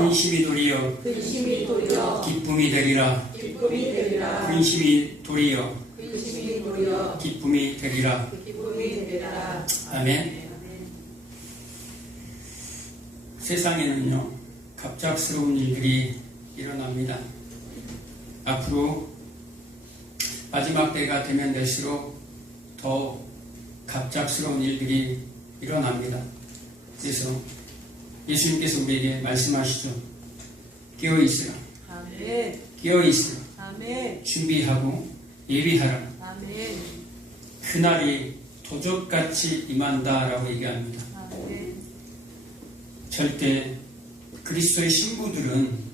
근심이 도리어 기쁨이 되리라. 근심이 도리어 기쁨이 되리라. 아멘. 세상에는요, 갑작스러운 일들이 일어납니다. 앞으로 마지막 때가 되면 될수록 더 갑작스러운 일들이 일어납니다. 그래서 예수님께서 우리에게 말씀하시죠. 깨어있으라. 아멘. 깨어있으라. 아멘. 준비하고 예비하라. 아멘. 그날이 도적같이 임한다라고 얘기합니다. 아멘. 절대 그리스도의 신부들은,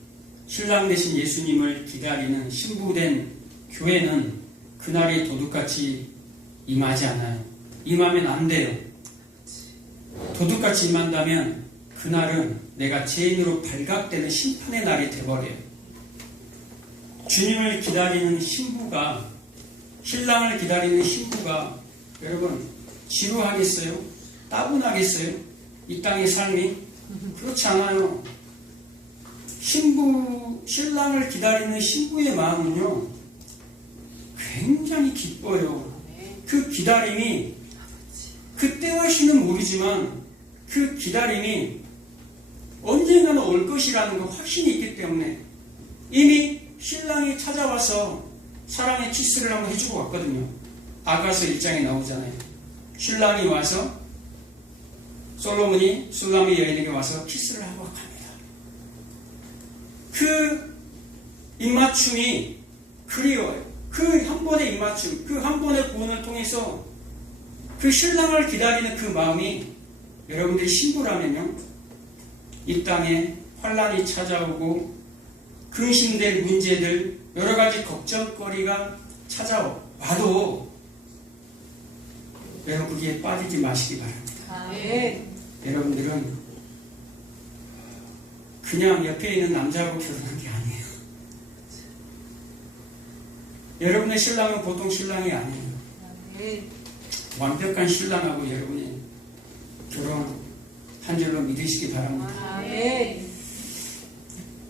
신랑 되신 예수님을 기다리는 신부된 교회는 그날이 도둑같이 임하지 않아요. 임하면 안 돼요. 도둑같이 임한다면 그날은 내가 죄인으로 발각되는 심판의 날이 되어버려요. 주님을 기다리는 신부가, 신랑을 기다리는 신부가 여러분 지루하겠어요? 따분하겠어요? 이 땅의 삶이? 그렇지 않아요. 신랑을 기다리는 신부의 마음은요, 굉장히 기뻐요. 그 기다림이, 그때와 시는 모르지만 그 기다림이 언젠가는 올 것이라는 그 확신이 있기 때문에 이미 신랑이 찾아와서 사랑의 키스를 한번 해주고 왔거든요. 아가서 1장에 나오잖아요. 신랑이 와서 솔로몬이 술람의 여인에게 와서 키스를 하고 갑니다. 그 입맞춤이 그리워요. 그 한 번의 입맞춤, 그 한 번의 구원을 통해서 그 신랑을 기다리는 그 마음이 여러분들이 신부라면요, 이 땅에 환란이 찾아오고 근심될 문제들, 여러 가지 걱정거리가 찾아와도 여러분 거기에 빠지지 마시기 바랍니다. 아멘. 여러분들은 그냥 옆에 있는 남자하고 결혼한 게 아니에요. 여러분의 신랑은 보통 신랑이 아니에요. 아멘. 완벽한 신랑하고 여러분이 결혼한 줄로 믿으시기 바랍니다. 아멘.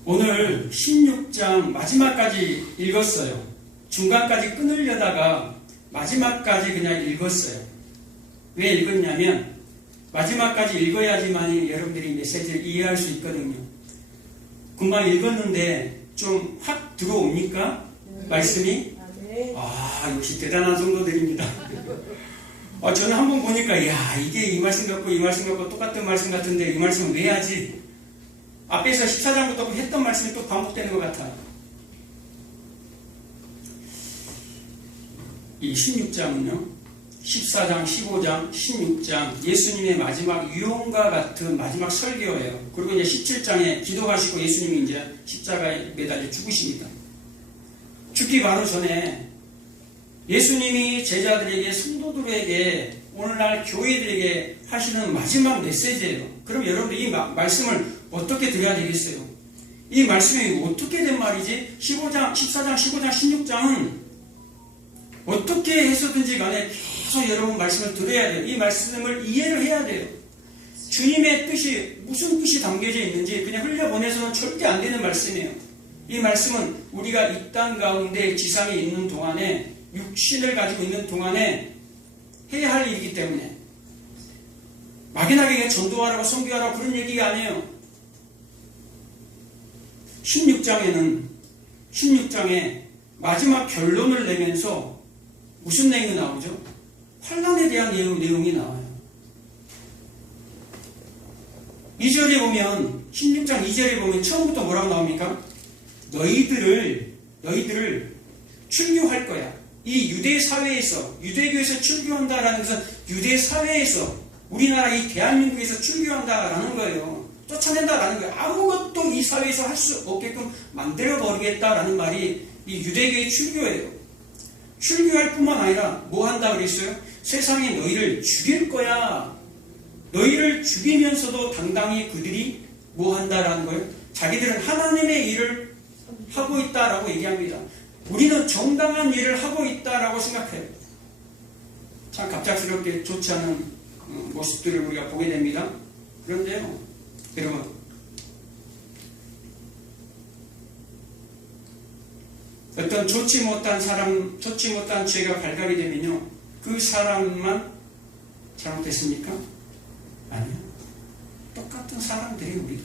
오늘 16장 마지막까지 읽었어요. 중간까지 끊으려다가 마지막까지 그냥 읽었어요. 왜 읽었냐면 마지막까지 읽어야지만 여러분들이 메시지를 이해할 수 있거든요. 금방 읽었는데 좀 확 들어옵니까? 말씀이? 아멘. 아, 역시 대단한 성도들입니다. 저는 한번 보니까 야, 이게 이 말씀 같고 이 말씀 같고 똑같은 말씀 같은데 이 말씀은 왜 하지? 앞에서 14장부터 했던 말씀이 또 반복되는 것 같아요. 이 16장은요, 14장, 15장, 16장 예수님의 마지막 유언과 같은 마지막 설교예요. 그리고 이제 17장에 기도하시고 예수님이 이제 십자가에 매달려 죽으십니다. 죽기 바로 전에 예수님이 제자들에게, 성도들에게, 오늘날 교회들에게 하시는 마지막 메시지예요. 그럼 여러분들 이 말씀을 어떻게 들어야 되겠어요? 이 말씀이 어떻게 된 말이지? 14장, 15장, 16장은 어떻게 해서든지 간에 계속 여러분 말씀을 들어야 돼요. 이 말씀을 이해를 해야 돼요. 주님의 뜻이, 무슨 뜻이 담겨져 있는지 그냥 흘려보내서는 절대 안 되는 말씀이에요. 이 말씀은 우리가 이 땅 가운데 지상에 있는 동안에, 육신을 가지고 있는 동안에 해야 할 일이기 때문에 막연하게 전도하라고 선교하라고 그런 얘기가 아니에요. 16장에 마지막 결론을 내면서 무슨 내용이 나오죠? 환란에 대한 내용이 나와요. 2절에 보면, 16장 2절에 보면 처음부터 뭐라고 나옵니까? 너희들을 출교할 거야. 이 유대 사회에서, 유대교에서 출교한다라는 것은 유대 사회에서, 우리나라 이 대한민국에서 출교한다라는 거예요. 쫓아낸다라는 거예요. 아무것도 이 사회에서 할 수 없게끔 만들어버리겠다라는 말이 이 유대교의 출교예요. 출교할 뿐만 아니라 뭐 한다 그랬어요? 세상에 너희를 죽일 거야. 너희를 죽이면서도 당당히 그들이 뭐 한다라는 거예요? 자기들은 하나님의 일을 하고 있다라고 얘기합니다. 우리는 정당한 일을 하고 있다라고 생각해요. 참 갑작스럽게 좋지 않은 모습들을 우리가 보게 됩니다. 그런데요, 여러분, 어떤 좋지 못한 사람, 좋지 못한 죄가 발각이 되면요, 그 사람만 잘못됐습니까? 아니요. 똑같은 사람들이 우리도.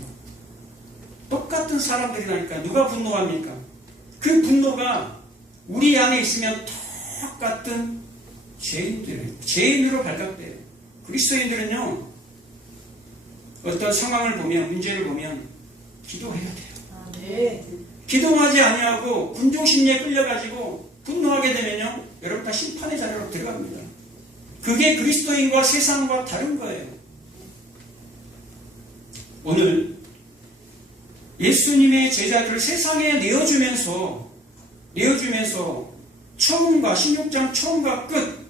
똑같은 사람들이라니까. 누가 분노합니까? 그 분노가 우리 안에 있으면 똑같은 죄인으로 발각돼요. 그리스도인들은요, 어떤 상황을 보면, 문제를 보면 기도해야 돼요. 네. 기도하지 아니하고 군중심리에 끌려가지고 분노하게 되면요, 여러분 다 심판의 자리로 들어갑니다. 그게 그리스도인과 세상과 다른 거예요. 오늘 예수님의 제자들을 세상에 내어주면서 처음과 16장 처음과 끝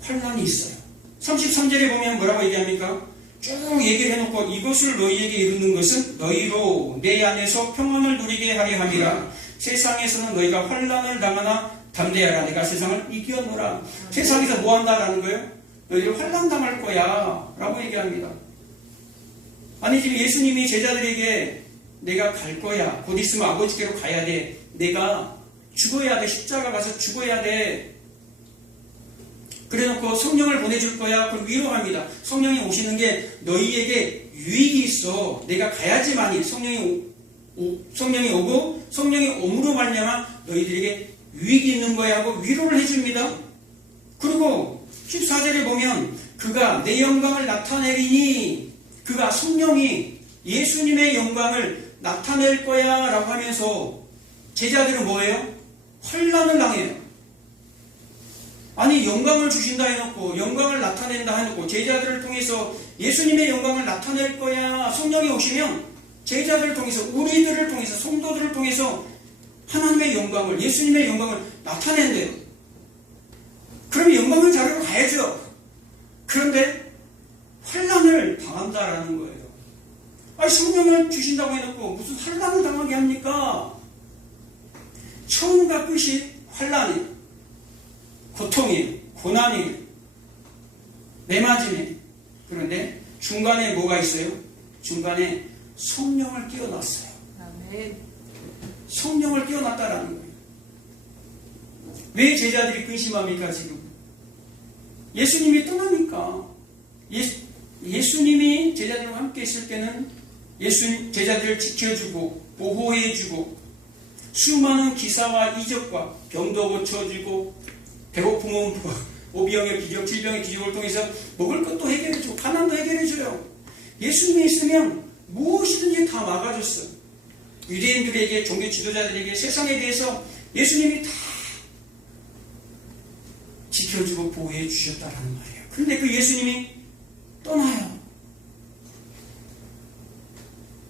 환난이 있어요. 33절에 보면 뭐라고 얘기합니까? 쭉 얘기를 해놓고 이것을 너희에게 이루는 것은 너희로 내 안에서 평안을 누리게 하려 함이라. 세상에서는 너희가 환난을 당하나 담대하라. 내가 세상을 이겨노라. 세상에서 뭐 한다라는 거예요? 너희들 환난 당할 거야 라고 얘기합니다. 아니 지금 예수님이 제자들에게 내가 갈 거야. 곧 있으면 아버지께로 가야 돼. 내가 죽어야 돼. 십자가 가서 죽어야 돼. 그래놓고 성령을 보내줄 거야. 그걸 위로합니다. 성령이 오시는 게 너희에게 유익이 있어. 내가 가야지만이 성령이 오고 성령이 옴으로 말미암아 너희들에게 유익이 있는 거야 하고 위로를 해줍니다. 그리고 14절에 보면 그가 내 영광을 나타내리니, 그가 성령이 예수님의 영광을 나타낼 거야 라고 하면서 제자들은 뭐예요? 환난을 당해요. 아니 영광을 주신다 해놓고 영광을 나타낸다 해놓고 제자들을 통해서 예수님의 영광을 나타낼 거야. 성령이 오시면 제자들을 통해서, 우리들을 통해서, 성도들을 통해서 하나님의 영광을, 예수님의 영광을 나타낸대요. 그럼 영광을 자르러 가야죠. 그런데 환난을 당한다라는 거예요. 아니 성령을 주신다고 해놓고 무슨 환난을 당하게 합니까? 처음과 끝이 환난이에요. 고통이에요. 고난이에요. 매맞음이에요. 그런데 중간에 뭐가 있어요? 중간에 성령을 끼워놨어요. 아멘. 성령을 끼워놨다라는 거예요. 왜 제자들이 근심합니까 지금? 예수님이 떠나니까. 예수님이 제자들과 함께 있을 때는 제자들을 지켜주고 보호해주고 수많은 기사와 이적과 병도 고쳐주고 배고픔은 오병의 기적, 질병의 기적을 통해서 먹을 것도 해결해주고 가난도 해결해줘요. 예수님이 있으면 무엇이든지 다 막아줬어요. 유대인들에게, 종교 지도자들에게, 세상에 대해서 예수님이 다 지켜주고 보호해 주셨다는 말이에요. 그런데 그 예수님이 떠나요.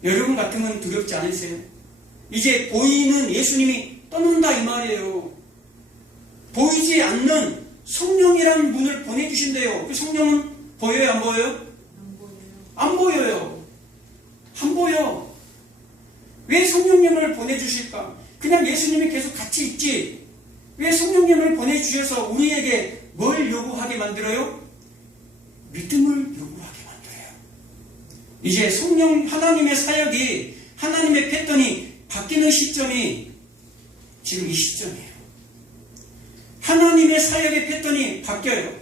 여러분 같으면 두렵지 않으세요? 이제 보이는 예수님이 떠난다 이 말이에요. 보이지 않는 성령이라는 분을 보내주신대요. 그 성령은 보여요? 안 보여요? 안 보여요. 안 보여. 왜 성령님을 보내주실까? 그냥 예수님이 계속 같이 있지. 왜 성령님을 보내주셔서 우리에게 뭘 요구하게 만들어요? 믿음을 요구하게 만들어요. 이제 성령, 하나님의 사역이, 하나님의 패턴이 바뀌는 시점이 지금 이 시점이에요. 하나님의 사역의 패턴이 바뀌어요.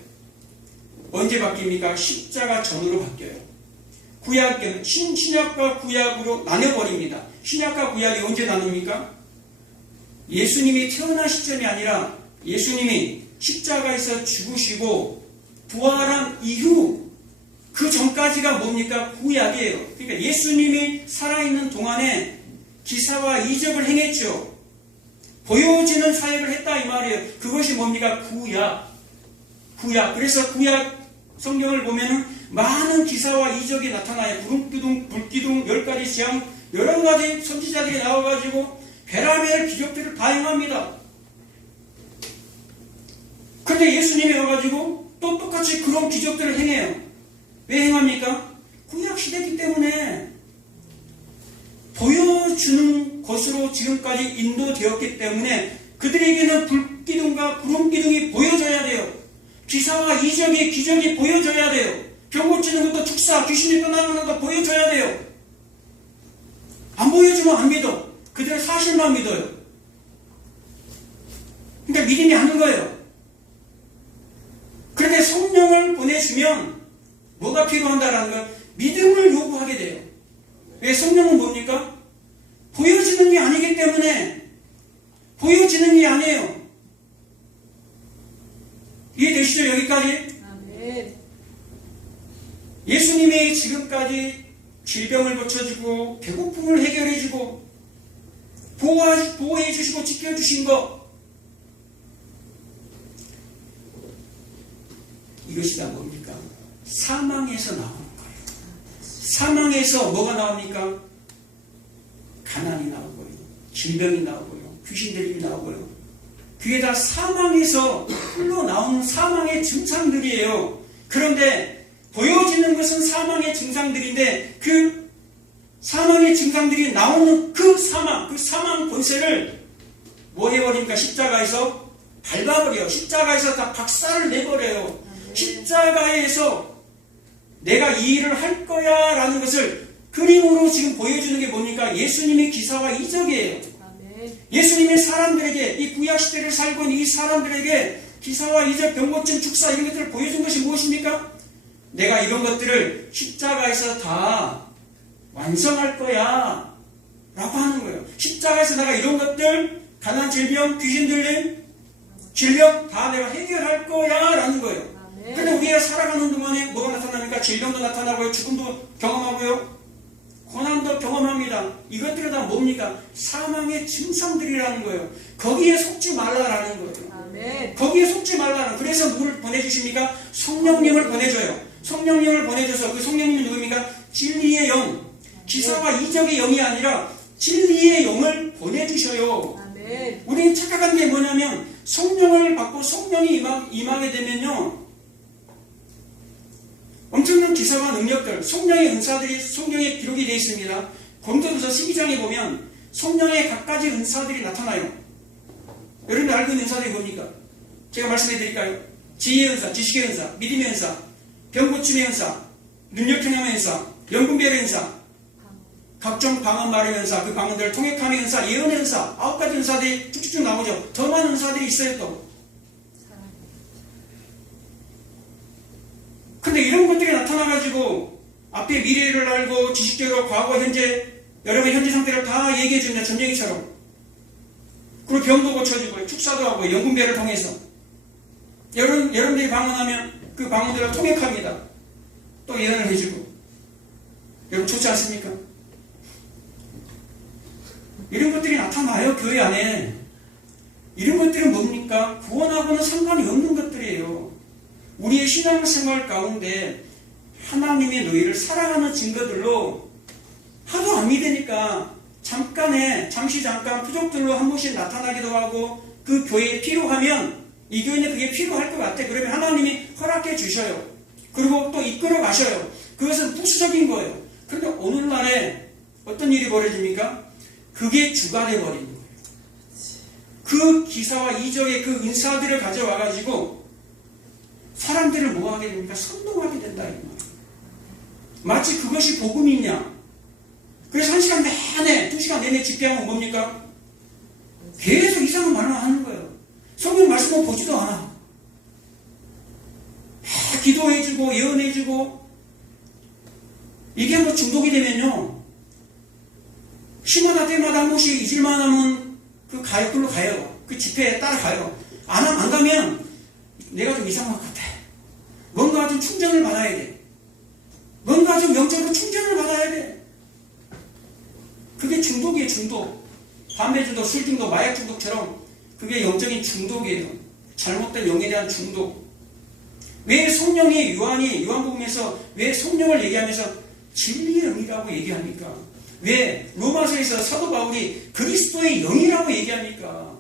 언제 바뀝니까? 십자가 전으로 바뀌어요. 신약과 구약으로 나눠버립니다. 신약과 구약이 언제 나눕니까? 예수님이 태어난 시점이 아니라 예수님이 십자가에서 죽으시고 부활한 이후 그 전까지가 뭡니까? 구약이에요. 그러니까 예수님이 살아있는 동안에 기사와 이적을 행했죠. 보여지는 사역을 했다 이 말이에요. 그것이 뭡니까? 구약. 그래서 구약 성경을 보면은 많은 기사와 이적이 나타나요. 구름기둥, 불기둥, 10가지 재앙, 여러 가지 선지자들이 나와가지고 별의별 기적들을 다 행합니다. 그런데 예수님이 와가지고 또 똑같이 그런 기적들을 행해요. 왜 행합니까? 구약 시대이기 때문에 보여주는 것으로 지금까지 인도되었기 때문에 그들에게는 불기둥과 구름기둥이 보여져야 돼요. 기사와 이적이, 기적이 보여져야 돼요. 병 고치는 것도 축사, 귀신이 떠나는 것도 보여줘야 돼요. 안 보여주면 안 믿어. 그들은 사실만 믿어요. 그러니까 믿음이 아닌 거예요. 그런데 성령을 보내주면 뭐가 필요한다라는 건 믿음을 요구하게 돼요. 왜? 성령은 뭡니까? 보여지는 게 아니기 때문에. 보여지는 게 아니에요. 이해되시죠? 여기까지? 아멘. 예수님이 지금까지 질병을 고쳐주고 배고픔을 해결해주고 보호해주시고 지켜주신 것, 이것이 다 뭡니까? 사망에서 나오는 거예요. 사망에서 뭐가 나옵니까? 가난이 나오고요, 질병이 나오고요, 귀신들이 나오고요. 그게 다 사망에서 흘러나오는 사망의 증상들이에요. 그런데 보여지는 것은 사망의 증상들인데 그 사망의 증상들이 나오는 그 사망 권세를 뭐 해버립니까? 십자가에서 밟아버려요. 십자가에서 다 박살을 내버려요. 십자가에서 내가 이 일을 할 거야 라는 것을 그림으로 지금 보여주는 게 뭡니까? 예수님의 기사와 이적이에요. 예수님의 사람들에게, 이 구약시대를 살고 있는 이 사람들에게 기사와 이적, 병고침, 축사 이런 것들을 보여준 것이 무엇입니까? 내가 이런 것들을 십자가에서 다 완성할 거야 라고 하는 거예요. 십자가에서 내가 이런 것들, 가난, 질병, 귀신 들림, 질병 다 내가 해결할 거야 라는 거예요. 그런데 우리가 살아가는 동안에 뭐가 나타납니까? 질병도 나타나고요, 죽음도 경험하고요, 고난도 경험합니다. 이것들은 다 뭡니까? 사망의 증상들이라는 거예요. 거기에 속지 말라라는 거예요. 아멘. 거기에 속지 말라는. 그래서 누구를 보내주십니까? 성령님을 보내줘요. 성령님을 보내줘서 그 성령님이 누구입니까? 진리의 영, 기사와 이적의 영이 아니라 진리의 영을 보내주셔요. 아멘. 우리는 착각한 게 뭐냐면 성령을 받고 성령이 임하게 되면요, 엄청난 기사와 능력들, 성령의 은사들이 성경에 기록이 되어 있습니다. 고린도전서 12장에 보면 성령의 각가지 은사들이 나타나요. 여러분들 알고 있는 은사들이 뭡니까? 제가 말씀해 드릴까요? 지혜의 은사, 지식의 은사, 믿음의 은사, 병고침의 은사, 능력행함의 은사, 연분별의 은사, 각종 방언 말의 은사, 그 방언들을 통역함의 은사, 예언의 은사, 9가지 은사들이 쭉쭉쭉 나오죠. 더 많은 은사들이 있어요 또. 근데 이런 것들이 나타나가지고 앞에 미래를 알고 지식적으로 과거, 현재, 여러분의 현재 상태를 다 얘기해줍니다. 전쟁이처럼. 그리고 병도 고쳐주고요, 축사도 하고 연분별을 통해서 여러분들이 방언하면 그 방언들을 통역합니다. 또 예언을 해주고. 여러분 좋지 않습니까? 이런 것들이 나타나요, 교회 안에. 이런 것들은 뭡니까? 구원하고는 상관이 없는 것들이에요. 우리의 신앙생활 가운데 하나님의 너희를 사랑하는 증거들로 하도 안 믿으니까 잠시 부족들로 한 번씩 나타나기도 하고, 그 교회에 필요하면 이 교회는 그게 필요할 것 같아. 그러면 하나님이 허락해 주셔요. 그리고 또 이끌어 가셔요. 그것은 부수적인 거예요. 그런데 오늘날에 어떤 일이 벌어집니까? 그게 주가 되어버리는 거예요. 그 기사와 이적의 그 은사들을 가져와가지고 사람들을 뭐 하게 됩니까? 선동하게 된다 이 말이에요. 마치 그것이 복음이냐. 그래서 1시간 내내 2시간 내내 집회하면 뭡니까? 계속 이상한 말만 하는 거예요. 성경 말씀은 보지도 않아. 기도해주고 예언해주고. 이게 뭐 중독이 되면요, 시마다 때마다 한 번씩 잊을만 하면 글로 가요. 그 집회에 따라가요. 안 가면 내가 좀 이상한 것 같아. 뭔가 좀 충전을 받아야 돼. 뭔가 좀 영적으로 충전을 받아야 돼. 그게 중독이에요, 중독. 담배 중독, 술 중독, 마약 중독처럼 그게 영적인 중독이에요. 잘못된 영에 대한 중독. 왜 성령이 요한복음에서 왜 성령을 얘기하면서 진리의 영이라고 얘기합니까? 왜 로마서에서 사도 바울이 그리스도의 영이라고 얘기합니까?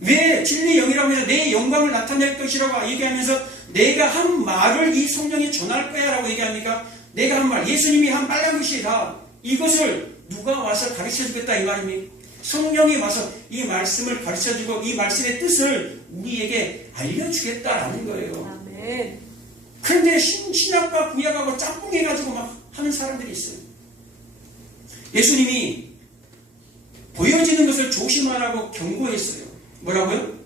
왜 진리의 영이라고 해서 내 영광을 나타낼 것이라고 얘기하면서 내가 한 말을 이 성령이 전할 거야 라고 얘기합니까? 내가 한 말, 예수님이 한 빨간 글씨다. 이것을 누가 와서 가르쳐 주겠다 이 말입니까? 성령이 와서 이 말씀을 가르쳐 주고 이 말씀의 뜻을 우리에게 알려주겠다라는 거예요. 아멘. 그런데 신약과 구약하고 짬뽕해가지고 막 하는 사람들이 있어요. 예수님이 보여지는 것을 조심하라고 경고했어요. 뭐라고요?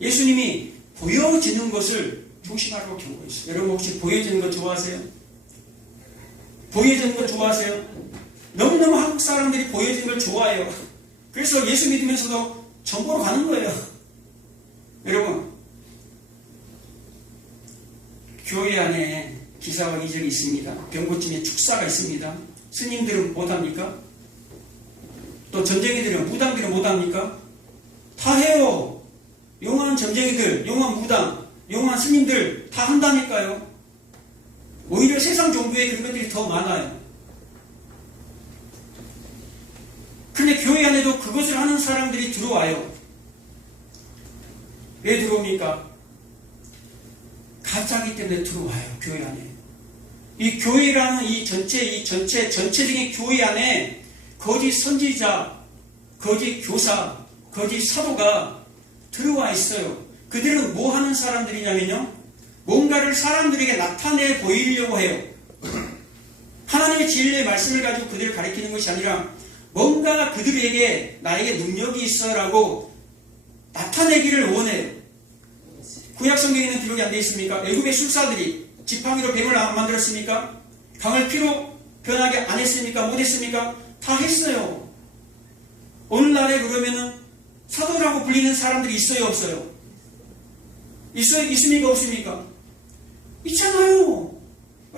예수님이 보여지는 것을 조심하라고 경고했어요. 여러분 혹시 보여지는 거 좋아하세요? 보여지는 거 좋아하세요? 너무너무 한국 사람들이 보여지는 걸 좋아해요. 그래서 예수 믿으면서도 전보로 가는 거예요. 여러분, 교회 안에 기사와 이적이 있습니다. 병고침에 축사가 있습니다. 스님들은 못합니까? 또 전쟁이들은, 무당들은 못합니까? 다 해요. 용한 전쟁이들, 용한 무당, 용한 스님들 다 한다니까요. 오히려 세상 종교에 그런 것들이 더 많아요. 그런데 교회 안에도 그것을 하는 사람들이 들어와요. 왜 들어옵니까? 가짜기 때문에 들어와요. 교회 안에. 이 교회라는 이 전체적인 교회 안에 거짓 선지자, 거짓 교사, 거짓 사도가 들어와 있어요. 그들은 뭐 하는 사람들이냐면요, 뭔가를 사람들에게 나타내 보이려고 해요. 하나님의 진리의 말씀을 가지고 그들을 가리키는 것이 아니라 뭔가 그들에게 나에게 능력이 있어라고 나타내기를 원해요. 구약 성경에는 기록이 안 되어 있습니까? 애굽의 술사들이 지팡이로 뱀을 안 만들었습니까? 강을 피로 변하게 안 했습니까? 못 했습니까? 다 했어요. 오늘날에 그러면은 사도라고 불리는 사람들이 있어요, 없어요? 있습니까, 없습니까? 있잖아요.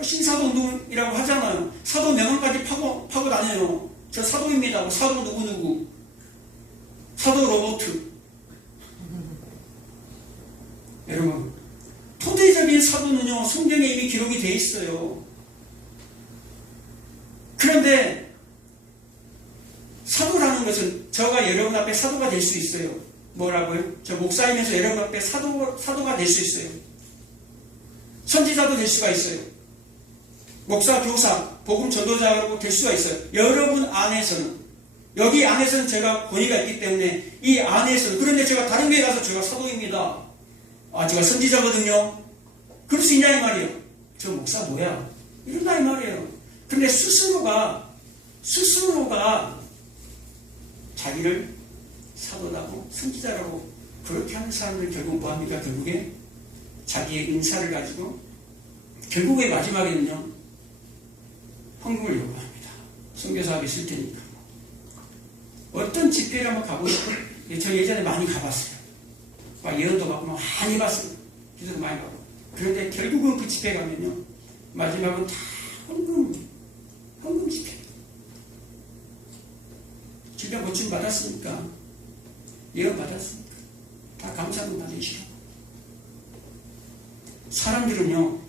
신사도 운동이라고 하잖아요. 사도 명함까지 파고 다녀요. 저 사도입니다. 사도 누구누구. 사도 로버트. 여러분, 토대적인 사도는요, 성경에 이미 기록이 되어 있어요. 그런데 사도라는 것은 저가 여러분 앞에 사도가 될 수 있어요. 뭐라고요? 저 목사이면서 여러분 앞에 사도가 될 수 있어요. 선지자도 될 수가 있어요. 목사, 교사, 복음 전도자로 될 수가 있어요. 여러분 안에서는, 여기 안에서는 제가 권위가 있기 때문에 이 안에서는, 그런데 제가 다른 교회 가서 제가 사도입니다. 제가 선지자거든요. 그럴 수 있냐 이 말이에요. 저 목사 뭐야? 이런다 이 말이에요. 그런데 스스로가 자기를 사도라고 선지자라고 그렇게 하는 사람들 결국 뭐합니까? 결국에 자기의 인사를 가지고 결국에 마지막에는요, 헌금을 요구합니다. 선교사하기 싫을 테니까. 어떤 집회를 한번 가보셨어요? 저 예전에 많이 가봤어요. 막 예언도 받고 많이 봤어요. 기도도 많이 받고. 그런데 결국은 그 집회 가면요, 마지막은 다 헌금 집회. 질병 고침 받았으니까, 예언 받았으니까 다 감사도 받으시고. 사람들은요,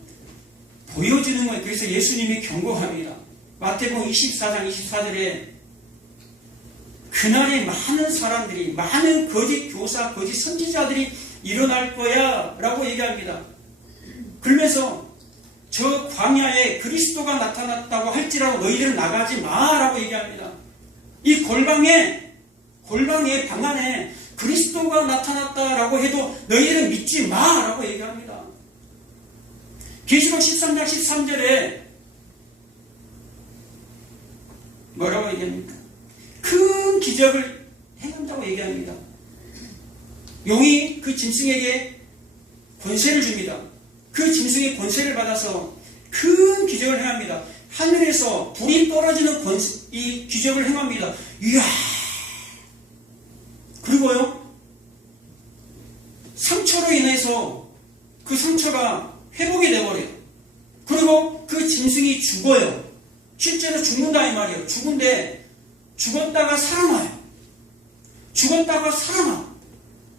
보여주는 거예요. 그래서 예수님이 경고합니다. 마태복음 24장 24절에 그날에 많은 사람들이, 많은 거짓 교사, 거짓 선지자들이 일어날 거야 라고 얘기합니다. 그러면서 저 광야에 그리스도가 나타났다고 할지라도 너희들은 나가지 마라고 얘기합니다. 이 골방에 방 안에 그리스도가 나타났다라고 해도 너희들은 믿지 마라고 얘기합니다. 계시록 13장 13절에 뭐라고 얘기합니까? 큰 기적을 행한다고 얘기합니다. 용이 그 짐승에게 권세를 줍니다. 그 짐승이 권세를 받아서 큰 기적을 행합니다. 하늘에서 불이 떨어지는 이 기적을 행합니다. 이야! 그리고요, 상처로 인해서 그 상처가 회복이 되어버려요. 그리고 그 짐승이 죽어요. 실제로 죽는다 이 말이에요. 죽었다가 살아나요. 죽었다가 살아나.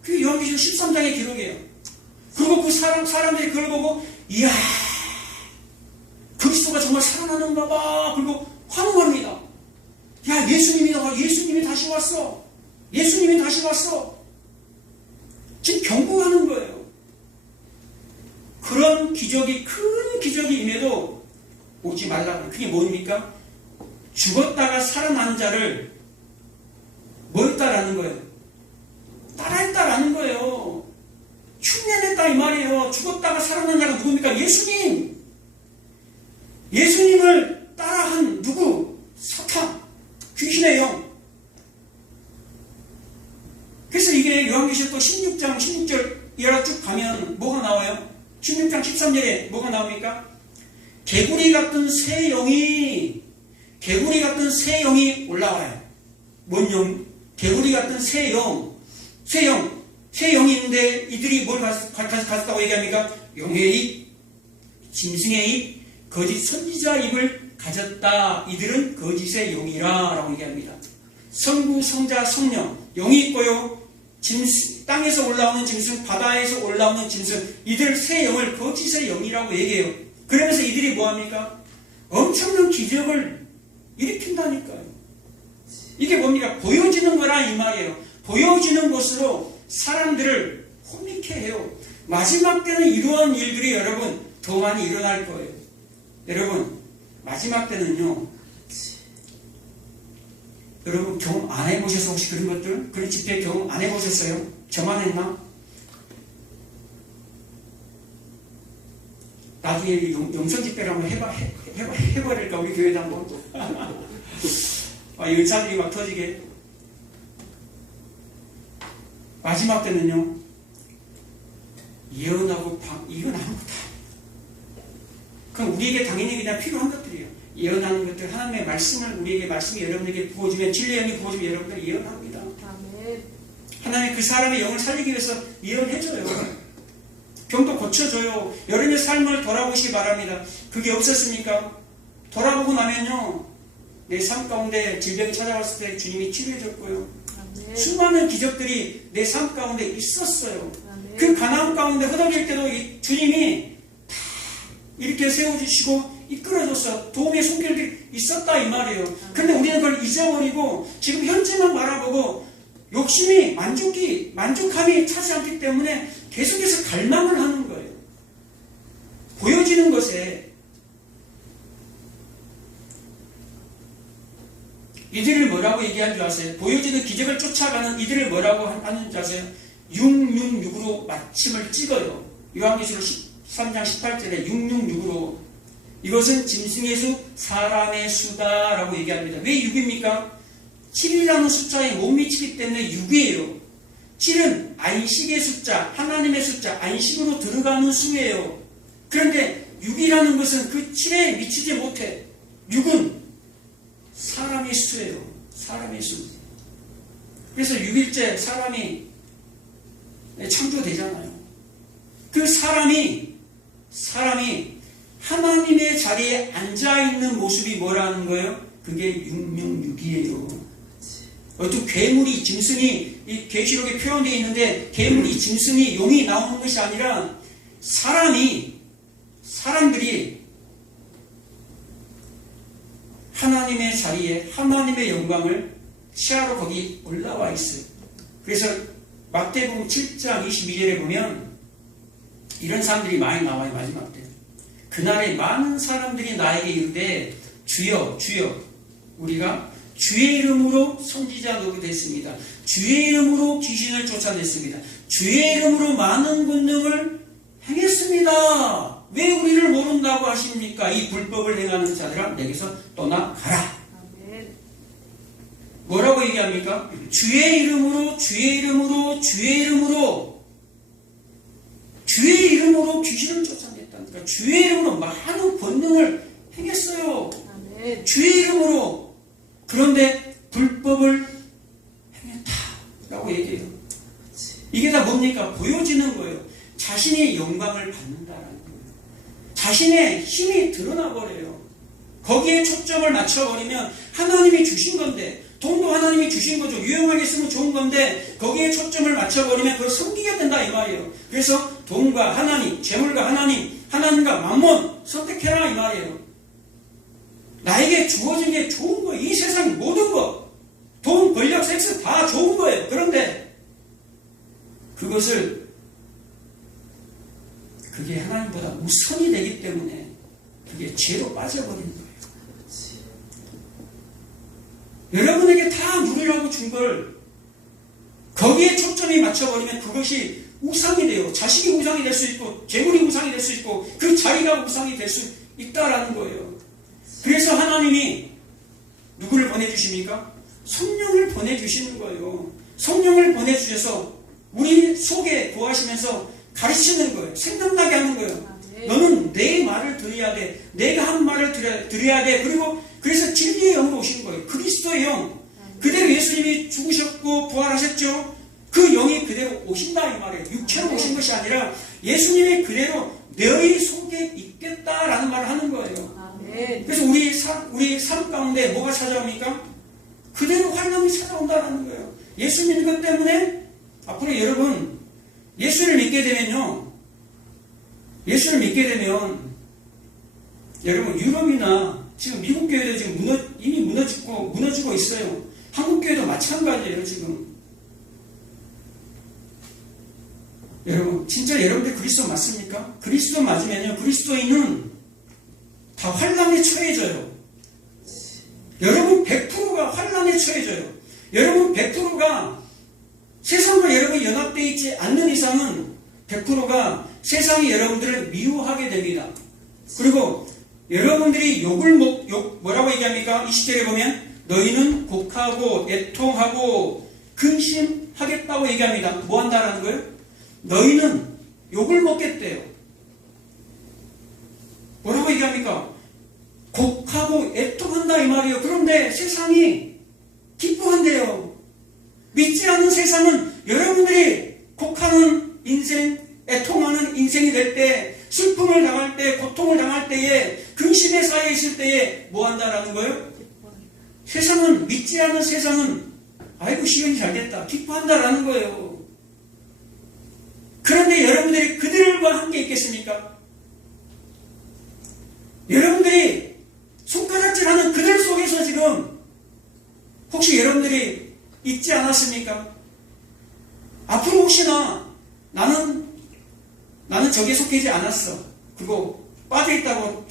그게 요한계시록 13장의 기록이에요. 그리고 그 사람들이 그걸 보고, 이야, 그리스도가 정말 살아나는가 봐. 그리고 환호합니다. 야, 예수님이 다시 왔어. 예수님이 다시 왔어. 지금 경고하는 거예요. 그런 기적이, 큰 기적이 임해도 오지 말라고. 그게 뭡니까? 죽었다가 살아난 자를 뭐였다라는 거예요? 따라했다라는 거예요. 흉내냈다 이 말이에요. 죽었다가 살아난 자가 누굽니까? 예수님. 예수님을 따라한 누구? 사탄. 귀신의 영. 그래서 이게 요한계시록 보시면 또 16장 16절 이하로 쭉 가면 뭐가 나와요? 16장 13절에 뭐가 나옵니까? 개구리 같은 새 영이 올라와요. 뭔 영? 개구리 같은 새 영이 있는데 이들이 뭘 가졌다고 얘기합니까? 용의 입, 짐승의 입, 거짓 선지자 입을 가졌다. 이들은 거짓의 영이라 라고 얘기합니다. 성부, 성자, 성령 영이 있고요. 땅에서 올라오는 짐승, 바다에서 올라오는 짐승, 이들 세 영을 거짓의 영이라고 얘기해요. 그러면서 이들이 뭐합니까? 엄청난 기적을 일으킨다니까요. 이게 뭡니까? 보여지는 거라 이 말이에요. 보여지는 것으로 사람들을 혼미케 해요. 마지막 때는 이러한 일들이 여러분 더 많이 일어날 거예요. 여러분 마지막 때는요, 여러분 경험 안 해보셔서 혹시 그런 것들, 그런 집회 경험 안 해보셨어요? 저만 했나? 나중에 영성 집회를 한번 해버릴까 우리 교회도 한번. 연사들이 막 터지게. 마지막 때는요, 예언하고 이건 아무것도. 그럼 우리에게 당연히 그냥 필요한 것들이에요. 예언하는 것들, 하나님의 말씀을 우리에게 말씀이 여러분에게 부어주면, 진리의 영이 부어주면 여러분들 예언합니다. 아멘. 하나님 그 사람의 영을 살리기 위해서 예언해줘요. 병도 고쳐줘요. 여러분의 삶을 돌아보시기 바랍니다. 그게 없었습니까? 돌아보고 나면요, 내 삶 가운데 질병이 찾아왔을 때 주님이 치료해줬고요. 아멘. 수많은 기적들이 내 삶 가운데 있었어요. 아멘. 그 가나안 가운데 허덕일 때도 주님이 다 이렇게 세워주시고 이끌어줘서 도움의 손길들이 있었다 이 말이에요. 그런데 우리는 그걸 잊어버리고 지금 현재만 바라보고 욕심이 만족함이 차지 않기 때문에 계속해서 갈망을 하는 거예요. 보여지는 것에 이들을 뭐라고 얘기한 줄 아세요? 보여지는 기적을 쫓아가는 이들을 뭐라고 하는 줄 아세요? 666으로 마침을 찍어요. 요한계시록 13장 18절에 666으로, 이것은 짐승의 수, 사람의 수다라고 얘기합니다. 왜 6입니까? 7이라는 숫자에 못 미치기 때문에 6이에요. 7은 안식의 숫자, 하나님의 숫자, 안식으로 들어가는 수예요. 그런데 6이라는 것은 그 7에 미치지 못해. 6은 사람의 수예요. 사람의 수. 그래서 6일째 사람이 창조되잖아요. 그 사람이 하나님의 자리에 앉아있는 모습이 뭐라는 거예요? 그게 666이에요. 어떤 괴물이, 짐승이, 이 계시록에 표현되어 있는데 괴물이, 짐승이, 용이 나오는 것이 아니라 사람들이 하나님의 자리에 하나님의 영광을 취하러 거기 올라와 있어요. 그래서 마태복음 7장 22절에 보면 이런 사람들이 많이 나와요. 마지막 때 그날에 많은 사람들이 나에게 이르되 주여 주여, 우리가 주의 이름으로 선지자 노릇했습니다. 주의 이름으로 귀신을 쫓아냈습니다. 주의 이름으로 많은 권능을 행했습니다. 왜 우리를 모른다고 하십니까? 이 불법을 행하는 자들아 내게서 떠나가라. 아멘. 뭐라고 얘기합니까? 주의 이름으로 귀신을 쫓아냈다니까. 주의 이름으로 많은 권능을 행했어요. 아멘. 주의 이름으로. 그런데 불법을 행했다라고 얘기해요. 이게 다 뭡니까? 보여지는 거예요. 자신의 영광을 받는다라는 거예요. 자신의 힘이 드러나버려요. 거기에 초점을 맞춰버리면 하나님이 주신 건데, 돈도 하나님이 주신 거죠. 유용하게 쓰면 좋은 건데 거기에 초점을 맞춰버리면 그걸 섬기게 된다 이 말이에요. 그래서 돈과 하나님, 재물과 하나님, 하나님과 만몬 선택해라 이 말이에요. 나에게 주어진 게 좋은 거예요. 이 세상 모든 거, 돈, 권력, 섹스 다 좋은 거예요. 그런데 그게 하나님보다 우선이 되기 때문에 그게 죄로 빠져버리는 거예요. 여러분에게 다 누리라고 준 걸 거기에 초점이 맞춰버리면 그것이 우상이 돼요. 자식이 우상이 될 수 있고 재물이 우상이 될 수 있고 그 자리가 우상이 될 수 있다라는 거예요. 그래서 하나님이 누구를 보내주십니까? 성령을 보내주시는 거예요. 성령을 보내주셔서 우리 속에 거하시면서 가르치는 거예요. 생각나게 하는 거예요. 너는 내 말을 들어야 돼. 내가 한 말을 들어야 돼. 그리고 그래서 진리의 영으로 오신 거예요. 그리스도의 영. 그대로 예수님이 죽으셨고 부활하셨죠. 그 영이 그대로 오신다 이 말이에요. 육체로 오신 것이 아니라 예수님이 그대로 너희 속에 있겠다라는 말을 하는 거예요. 그래서 우리 삶 가운데 뭐가 찾아옵니까? 그대로 환란이 찾아온다라는 거예요. 예수님 것 때문에 앞으로 여러분 예수를 믿게 되면요. 예수를 믿게 되면 여러분 유럽이나 지금 미국 교회도 지금 이미 무너지고 있어요. 한국 교회도 마찬가지예요. 지금 여러분 진짜 여러분들 그리스도 맞습니까? 그리스도 맞으면요. 그리스도인은 다 환란에 처해져요. 여러분 100%가 환란에 처해져요. 여러분 100%가 세상과 여러분이 연합되어 있지 않는 이상은 100%가 세상이 여러분들을 미워하게 됩니다. 그리고 여러분들이 뭐라고 얘기합니까? 20절에 보면 너희는 곡하고 애통하고 근심하겠다고 얘기합니다. 뭐 한다라는 거예요? 너희는 욕을 먹겠대요. 뭐라고 얘기합니까? 곡하고 애통한다 이 말이에요. 그런데 세상이 기뻐한대요. 믿지 않는 세상은 여러분들이 곡하는 인생, 애통하는 인생이 될 때, 슬픔을 당할 때, 고통을 당할 때에, 근심에 쌓여 있을 때에 뭐 한다라는 거예요? 세상은, 믿지 않는 세상은 아이고 시간이 잘 됐다 기뻐한다라는 거예요. 그런데 여러분들이 그들과 함께 있겠습니까? 여러분들이 손가락질하는 그들 속에서 지금 혹시 여러분들이 있지 않았습니까? 앞으로 혹시나 나는 저기에 속해지 않았어. 그리고 빠져있다고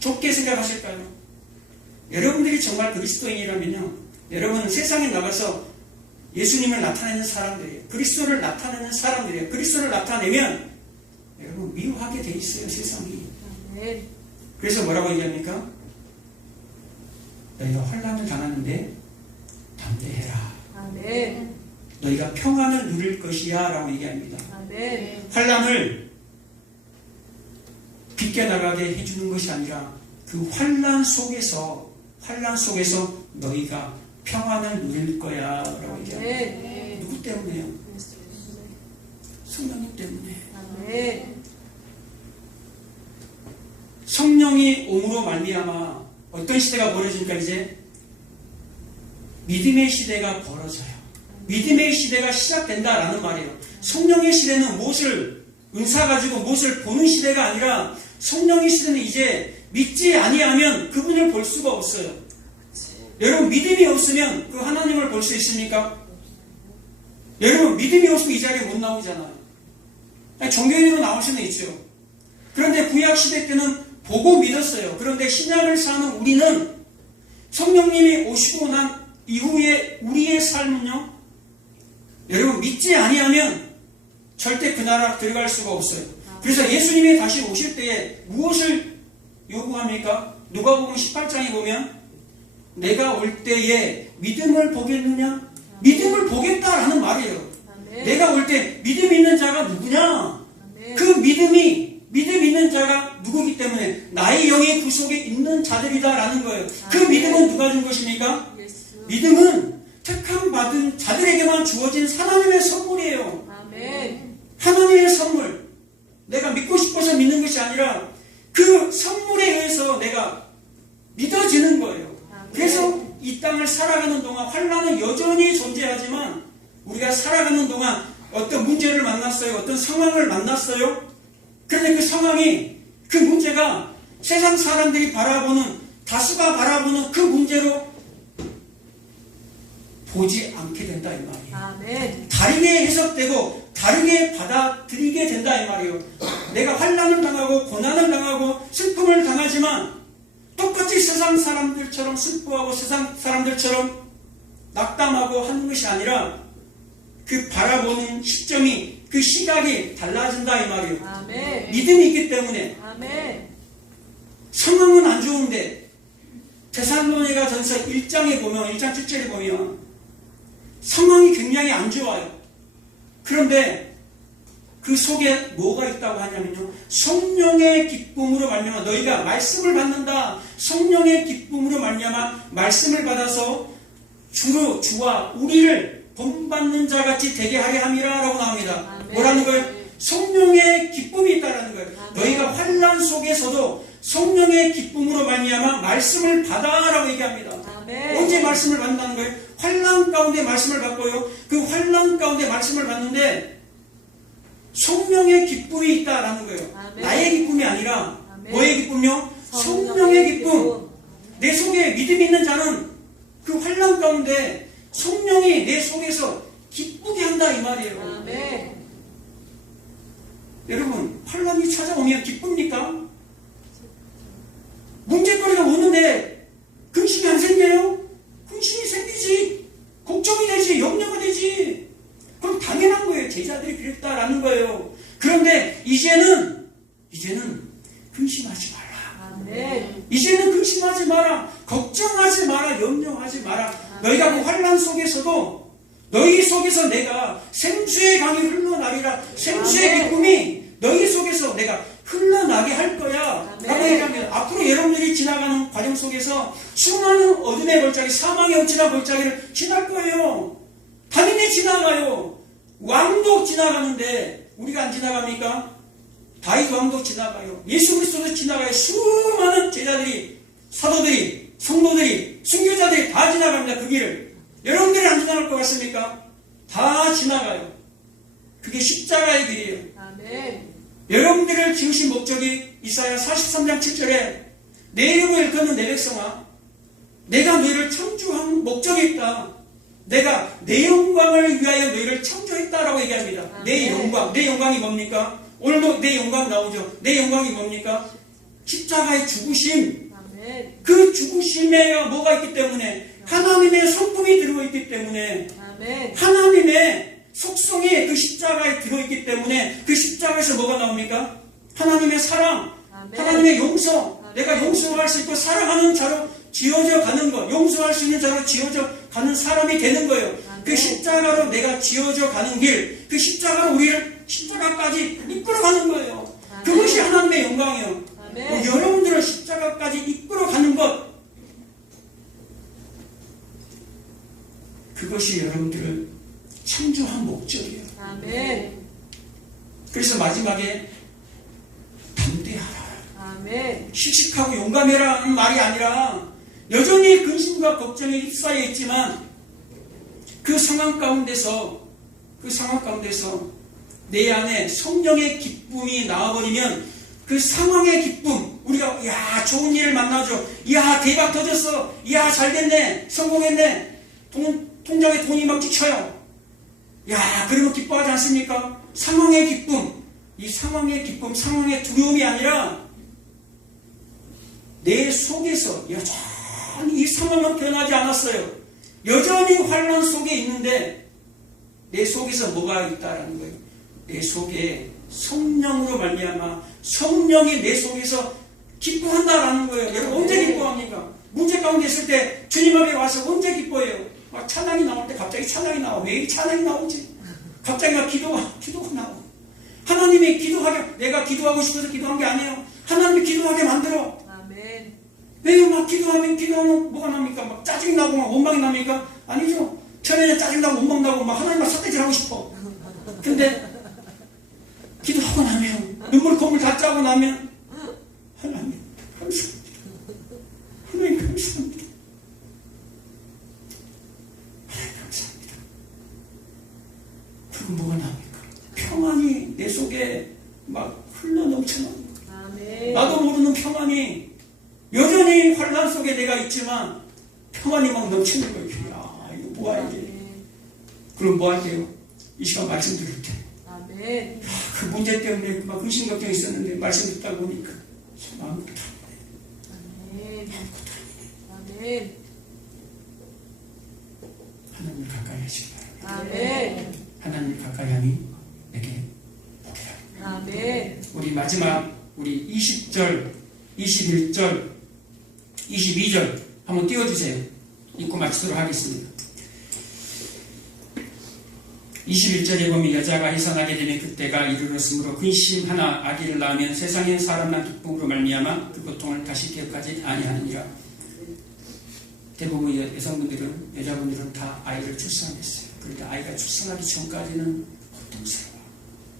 좁게 생각하실까요? 여러분들이 정말 그리스도인이라면요. 여러분 세상에 나가서 예수님을 나타내는 사람들이에요. 그리스도를 나타내는 사람들이에요. 그리스도를 나타내면 여러분 미워하게 돼 있어요. 세상이. 그래서 뭐라고 얘기합니까? 너희가 환난을 당하는데 담대해라. 너희가 평안을 누릴 것이야 라고 얘기합니다. 환난을 비껴나가게 해주는 것이 아니라 그 환난 속에서 너희가 평안을 누릴 거야 라고 얘기합니다. 누구 때문에요? 성령님 때문에. 성령이 옴으로 말미암아 어떤 시대가 벌어지니까 이제 믿음의 시대가 벌어져요. 믿음의 시대가 시작된다라는 말이에요. 성령의 시대는 은사 가지고 무엇을 보는 시대가 아니라 성령의 시대는 이제 믿지 아니하면 그분을 볼 수가 없어요. 여러분 믿음이 없으면 그 하나님을 볼 수 있습니까? 여러분 믿음이 없으면 이 자리에 못 나오잖아요. 종교인으로 나올 수는 있죠. 그런데 구약 시대 때는 보고 믿었어요. 그런데 신약을 사는 우리는 성령님이 오시고 난 이후에 우리의 삶은요. 여러분 믿지 아니하면 절대 그 나라 들어갈 수가 없어요. 그래서 예수님이 다시 오실 때에 무엇을 요구합니까? 누가복음 18장에 보면 내가 올 때에 믿음을 보겠느냐? 믿음을 보겠다라는 말이에요. 내가 올 때 믿음 있는 자가 누구냐? 그 믿음 있는 자가 누구기 때문에 나의 영이 그 속에 있는 자들이다라는 거예요. 그 믿음은 누가 준 것입니까? 믿음은 택함 받은 자들에게만 주어진 하나님의 선물이에요. 하나님의 선물. 내가 믿고 싶어서 믿는 것이 아니라 그 선물에 의해서 내가 믿어지는 거예요. 그래서 이 땅을 살아가는 동안 환난은 여전히 존재하지만 우리가 살아가는 동안 어떤 문제를 만났어요. 어떤 상황을 만났어요. 그런데 그 상황이 그 문제가 세상 사람들이 다수가 바라보는 그 문제로 보지 않게 된다 이 말이에요. 다르게 해석되고 다르게 받아들이게 된다 이 말이에요. 내가 환난을 당하고 고난을 당하고 슬픔을 당하지만 똑같이 세상 사람들처럼 슬퍼하고 세상 사람들처럼 낙담하고 하는 것이 아니라 그 바라보는 시점이 그 시각이 달라진다 이 말이에요. 믿음이 있기 때문에. 상황은 안 좋은데 데살로니가 전서 1장에 보면 1장 7절에 보면 상황이 굉장히 안 좋아요. 그런데 그 속에 뭐가 있다고 하냐면요. 성령의 기쁨으로 말미암아 너희가 말씀을 받는다. 성령의 기쁨으로 말미암아 말씀을 받아서 주와 우리를 본받는 자같이 되게 하려 함이라 라고 나옵니다. 아멘. 뭐라는 거예요? 성령의 기쁨이 있다라는 거예요. 아멘. 너희가 환난 속에서도 성령의 기쁨으로 말미암아 말씀을 받아라고 얘기합니다. 아멘. 언제 말씀을 받는다는 거예요? 환난 가운데 말씀을 받고요. 그 환난 가운데 말씀을 받는데 성령의 기쁨이 있다라는 거예요. 아멘. 나의 기쁨이 아니라 아멘. 뭐의 기쁨요? 성령의 기쁨. 내 속에 믿음이 있는 자는 그 환난 가운데 성령이 내 속에서 기쁘게 한다 이 말이에요. 아멘. 여러분 환난이 찾아오면 기쁩니까? 문제거리가 오는데 근심이 안 생겨요? 근심이 생기지. 걱정이 되지. 염려가 되지. 그럼 당연한 거예요. 제자들이 그랬다라는 거예요. 그런데 이제는 근심하지 마라. 아멘. 이제는 근심하지 마라. 걱정하지 마라. 염려하지 마라. 너희가 그 환난 속에서도 너희 속에서 내가 생수의 강이 흘러나리라. 생수의 아멘. 기쁨이 너희 속에서 내가 흘러나게 할 거야. 아멘. 라고 얘기합니다. 앞으로 여러분들이 지나가는 과정 속에서 수많은 어둠의 골짜기, 사망의 엄청난 골짜기를 지날 거예요. 당연히 지나가요. 왕도 지나가는데 우리가 안 지나갑니까? 다윗 왕도 지나가요. 예수 그리스도도 지나가요. 수많은 제자들이, 사도들이, 성도들이, 순교자들이 다 지나갑니다. 그 길을. 여러분들이 안 지나갈 것 같습니까? 다 지나가요. 그게 십자가의 길이에요. 아멘. 여러분들을 지으신 목적이 이사야 43장 7절에 내 이름을 일컫는 내 백성아, 내가 너희를 창조한 목적이 있다. 내가 내 영광을 위하여 너희를 창조했다라고 얘기합니다. 아멘. 내 영광. 내 영광이 뭡니까? 오늘도 내 영광 나오죠. 내 영광이 뭡니까? 십자가의 죽으심. 아멘. 그 죽으심에 뭐가 있기 때문에 하나님의 성품이 들어있기 때문에 아멘. 하나님의 속성이 그 십자가에 들어있기 때문에 그 십자가에서 뭐가 나옵니까? 하나님의 사랑, 아멘. 하나님의 용서, 아멘. 내가 용서할 수 있고 사랑하는 자로 지어져 가는 것, 용서할 수 있는 자로 지어져 가는 사람이 되는 거예요. 아멘. 그 십자가로 내가 지어져 가는 길, 그 십자가로 우리를 십자가까지 이끌어가는 거예요. 아멘. 그것이 하나님의 영광이에요. 아멘. 여러분들을 십자가까지 이끌어가는 것, 그것이 여러분들을 창조한 목적이에요. 아멘. 그래서 마지막에 담대하라. 아멘. 씩씩하고 용감해라 하는 말이 아니라 여전히 근심과 걱정에 휩싸여 있지만 그 상황 가운데서 내 안에 성령의 기쁨이 나와버리면 그 상황의 기쁨, 우리가 야 좋은 일을 만나죠. 야 대박 터졌어. 야 잘됐네. 성공했네. 통장에 돈이 막 찍혀요. 야 그러면 기뻐하지 않습니까? 상황의 기쁨, 이 상황의 기쁨, 상황의 두려움이 아니라 내 속에서 여전히 이 상황은 변하지 않았어요. 여전히 환난 속에 있는데 내 속에서 뭐가 있다라는 거예요. 내 속에 성령으로 말미암아 성령이 내 속에서 기뻐한다라는 거예요. 여러분 언제 기뻐합니까? 문제 가운데 있을 때 주님 앞에 와서 언제 기뻐해요? 막 찬양이 나올 때 갑자기 찬양이 나와. 왜 찬양이 나오지? 갑자기 막 기도가 나와. 하나님이 기도하게, 내가 기도하고 싶어서 기도한 게 아니에요. 하나님이 기도하게 만들어. 아멘. 왜요? 막 기도하면 뭐가 납니까? 막 짜증이 나고 막 원망이 납니까? 아니죠. 처음에는 짜증나고 원망 나고 막 하나님과 삿대질하고 싶어. 근데 기도하고 나면 눈물 콧물 다 짜고 나면 하나님 감사합니다. 하나님 감사합니다. 하나님 감사합니다. 그리고 뭐가 납니까? 평안이 내 속에 막 흘러넘쳐 납니다. 아멘. 나도 모르는 평안이 여전히 환란 속에 내가 있지만 평안이 막 넘치는 거예요. 야, 이거 뭐야 이게. 그럼 뭐 할게요? 이 시간 말씀 드릴 때. 아멘. 그 문제 때문에 막 의심 걱정이 있었는데 말씀 듣다 보니까 참 아무것도 아니네. 아멘. 아무것도 아니네. 아멘. 하나님 가까이 하시기 바랍니다. 아멘. 하나님 가까이 하니 내게 복이라. 아멘. 우리 마지막 우리 20절, 21절, 22절 한번 띄워주세요. 읽고 마치도록 하겠습니다. 21절에 보면 여자가 해산하게 되면 그때가 이르렀으므로 근심하나 아기를 낳으면 세상에 사람만 기쁨으로 말미암아 그 고통을 다시 기억하지 아니하느니라. 대부분 여성분들은 여자분들은 다 아이를 출산했어요. 그런데 아이가 출산하기 전까지는 고통스러워.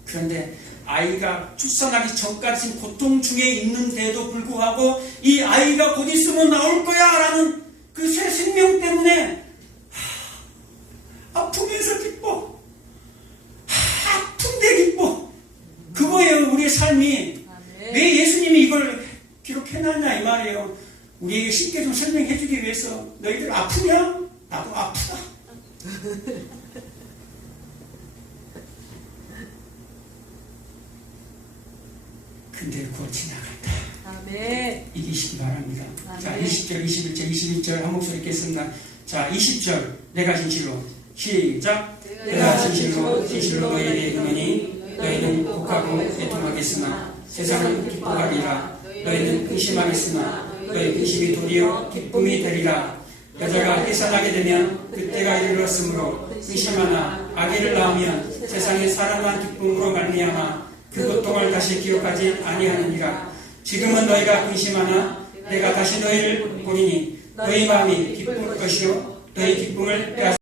그런데 아이가 출산하기 전까지 고통 중에 있는데도 불구하고 이 아이가 곧 있으면 나올 거야 라는 그 새 생명 때문에 아프면서 기뻐. 아픈데 기뻐. 그거예요 우리의 삶이. 아멘. 왜 예수님이 이걸 기록해놨냐 이 말이에요. 우리에게 쉽게 좀 설명해 주기 위해서. 너희들 아프냐? 나도 아프다. 근데 곧 지나간다. 아멘. 이기시기 바랍니다. 자, 아멘. 20절, 21절, 22절 한 목소리 읽겠습니다. 자, 20절 내가 진실로 시작. 내가 진실로 너희에게 이르노니 너희는 곡하고 애통하겠으나 세상은 기뻐하리라. 너희는 근심하겠으나 너희 근심이 도리어 기쁨이 되리라. 여자가 해산하게 되면 그때가 이르렀으므로 근심하나 아기를 낳으면 세상에 사람만 기쁨으로 말미암아 그 고통을 다시 기억하지 아니하느니라. 지금은 너희가 근심하나 내가 다시 너희를 보리니 너희 마음이 기쁠 것이요 너희 기쁨을 빼앗